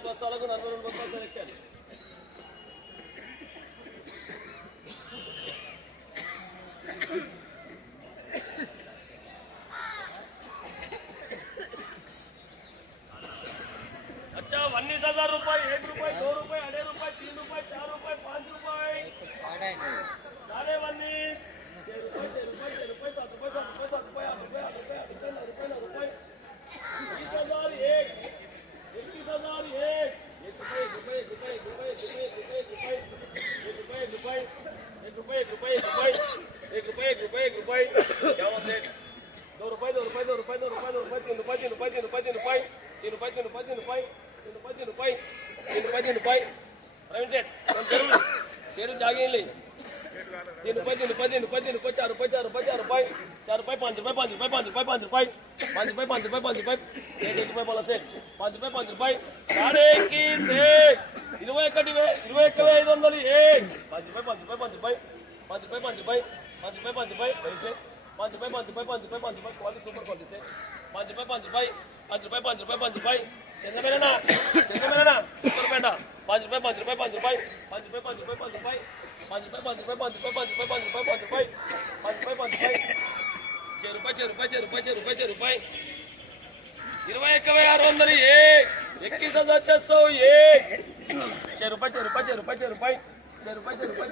बसावं लागून आंदोलन बसवा सिलेक्शन रवीन सेठ हम जरूर शेरू जागे ले तीन रुपये तीन रुपये तीन रुपये तीन रुपये चार रुपये चार रुपये चार रुपये चार रुपये पाँच रुपये पाँच रुपये पाँच रुपये पाँच रुपये पाँच रुपये पाँच रुपये पाँच रुपये एक एक रुपये बोला सेठ पाँच रुपये पाँच रुपये साढ़े इक्कीस एक ఇరవై ఒకటి వే- ఇరవై ఒక్క వెయ్యి ఐదు వందలు ఏక్ పాంచ్ రూపాయి పాంచ్ రూపాయి పాంచ్ రూపాయి పాంచ్ రూపాయి పాంచ్ రూపాయి పాంచ్ రూపాయి పాంచ్ రూపాయి దయచే పాంచ్ రూపాయి పాంచ్ రూపాయి పాంచ్ రూపాయి పాంచ్ రూపాయి క్వాలిటీ సూపర్ క్వాలిటీ సే పాంచ్ రూపాయి పాంచ్ రూపాయి పాంచ్ రూపాయి పాంచ్ రూపాయి పాంచ్ రూపాయి చంద్రమేనా చంద్రమేనా సూపర్ పేట పాంచ్ రూపాయి పాంచ్ రూపాయి పాంచ్ రూపాయి పాంచ్ రూపాయి పాంచ్ రూపాయి పాంచ్ రూపాయి పాంచ్ రూపాయి పాంచ్ రూపాయి పాంచ్ రూపాయి పాంచ్ రూపాయి పాంచ్ రూపాయి పాంచ్ రూపాయి పాంచ్ రూపాయి పాంచ్ రూపాయి చే రూపాయి చే రూపాయి చే రూపాయి చే రూపాయి చే రూపాయి ఇరవై ఒక్క వెయ్యి ఆరు వందలు ఏ ఎక్కిస్ హజార్ छह सौ एक छह रुपये छह रुपये छह रुपये छह रुपये छह रुपये छह रुपये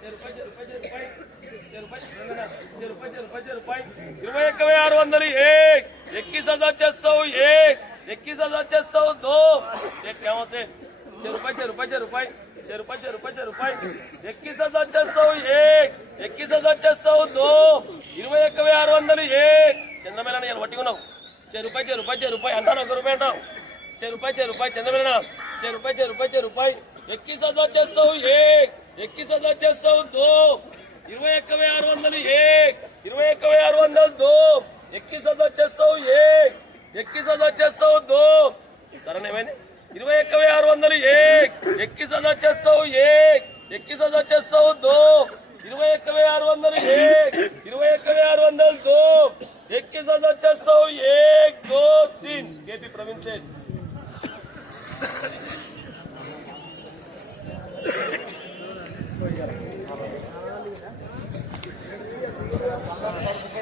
छह रुपये छह रुपये छह रुपये छह रुपये छह रुपये छह रुपये छह रुपये छह रुपये ఇరవై ఒక్క रुपयाच्या रुपये रुपयाच्या रुपयाच्या रुपये एकवीस हजार चारशे एक एकवीस हजार चारशे దో. ఇరవై ఒక్క వెయ్యి ఆరు వందలు ఏ చంద్రమేళ నేను పట్టుకున్నావు చే రూపాయి చే రూపాయి చే రూపాయి అంటాను ఒక రూపాయి అంటావు. చే రూపాయి చే రూపాయి చంద్రమేళ చే రూపాయి చే రూపాయి చే రూపాయి. ఎక్కిస్ హజార్ చేస్తావు ఏ ఎక్కిస్ హజార్ చేస్తావు దో. ఇరవై ఒక్క వెయ్యి ఆరు వందలు ఏ ఇరవై ఒక్క వెయ్యి ఆరు వందలు దో. ఎక్కిస్ చేస్తావు ఏ ఎక్కిస్ చేస్తావు దో. ధరణ ఏమైంది? ఇరవై ఒక్క వెయ్యి ఆరు వందలు ఇరవై ఆరు వందలు ఏక్ ఇరవై ఒక్క ఆరు వందలు దో इक्कीस हज़ार चार सौ एक दो तीन ये भी प्रवीण सेठ Thank